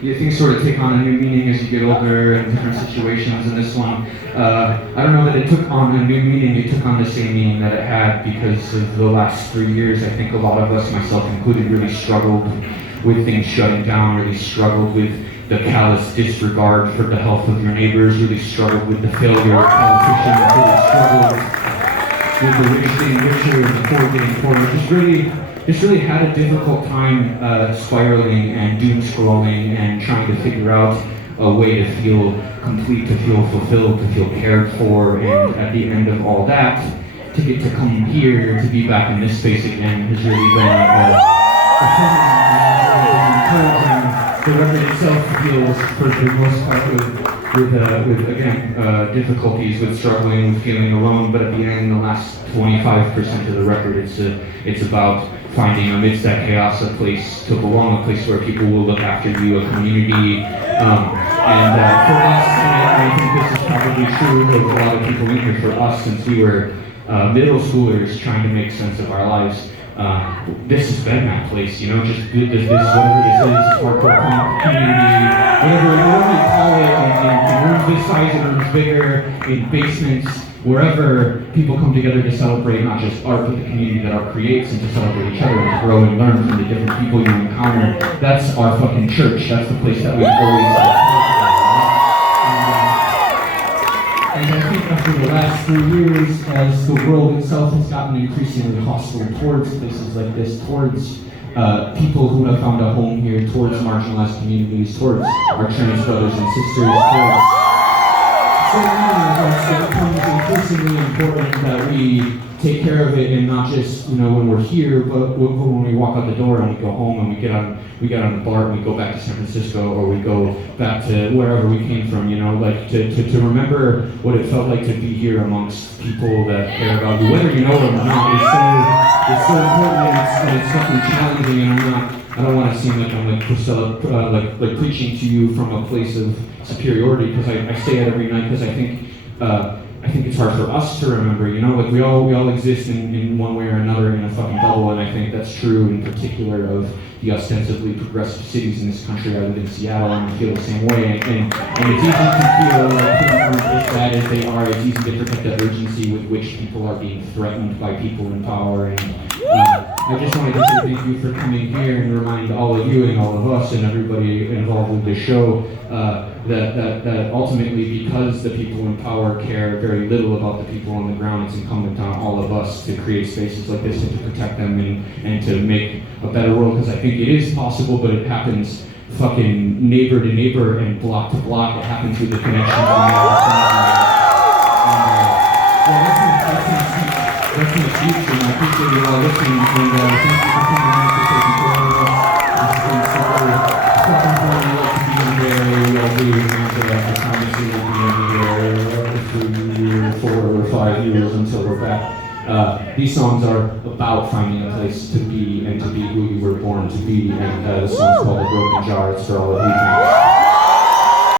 things sort of take on a new meaning as you get older in different situations. And this one, I don't know that it took on a new meaning, it took on the same meaning that it had because of the last 3 years. I think a lot of us, myself included, really struggled with things shutting down, really struggled with the callous disregard for the health of your neighbors, really struggled with the failure of politicians, really struggled with the rich getting richer and the poor getting poorer. Just really had a difficult time spiraling and doom scrolling and trying to figure out a way to feel complete, to feel fulfilled, to feel cared for, and at the end of all that, to get to come here, to be back in this space again has really been encouraging. The record itself deals, for the most part, with again, difficulties, with struggling, with feeling alone, but at the end, the last 25% of the record, it's about finding amidst that chaos a place to belong, a place where people will look after you, a community. And for us, and I think this is probably true of a lot of people in here, for us, since we were middle schoolers trying to make sense of our lives, this has been that place, you know, just good as this, whatever this is, hardcore punk community, whatever you call it, in rooms this size, in rooms bigger, in basements, wherever people come together to celebrate not just art, but the community that art creates, and to celebrate each other, and to grow and learn from the different people you encounter. That's our fucking church. That's the place that we've always and I think after the last 3 years, as the world itself has gotten increasingly hostile towards places like this, towards people who have found a home here, towards marginalized communities, towards our trans brothers and sisters, towards so many of us, it becomes increasingly important that we take care of it, and not just, you know, when we're here, but when we walk out the door and we go home and we get on the BART and we go back to San Francisco, or we go back to wherever we came from, you know, like to remember what it felt like to be here amongst people that care about you, whether you know them or not, is so important, and it's fucking challenging, and I don't want to seem like I'm like preaching to you from a place of superiority, because I say it every night, because I think it's hard for us to remember, you know, like we all exist in one way or another in a fucking bubble, and I think that's true in particular of the ostensibly progressive cities in this country. I live in Seattle and I feel the same way, and it's easy to feel like things aren't as bad as they are. It's easy to forget the urgency with which people are being threatened by people in power, and I just wanted to say thank you for coming here and remind all of you and all of us and everybody involved with this show that ultimately, because the people in power care very little about the people on the ground, it's incumbent on all of us to create spaces like this and to protect them and to make a better world, because I think it is possible, but it happens fucking neighbor to neighbor and block to block. It happens with the connections we that's my speech, and I appreciate you all listening, and thank you for coming out for taking care of us. It's been so important to be in the area. We all do, and I promise you we'll be in the area for 4 or 5 years until we're back. These songs are about finding a place to be and to be who you were born to be, and the song's called A Broken Jar. It's for all of you.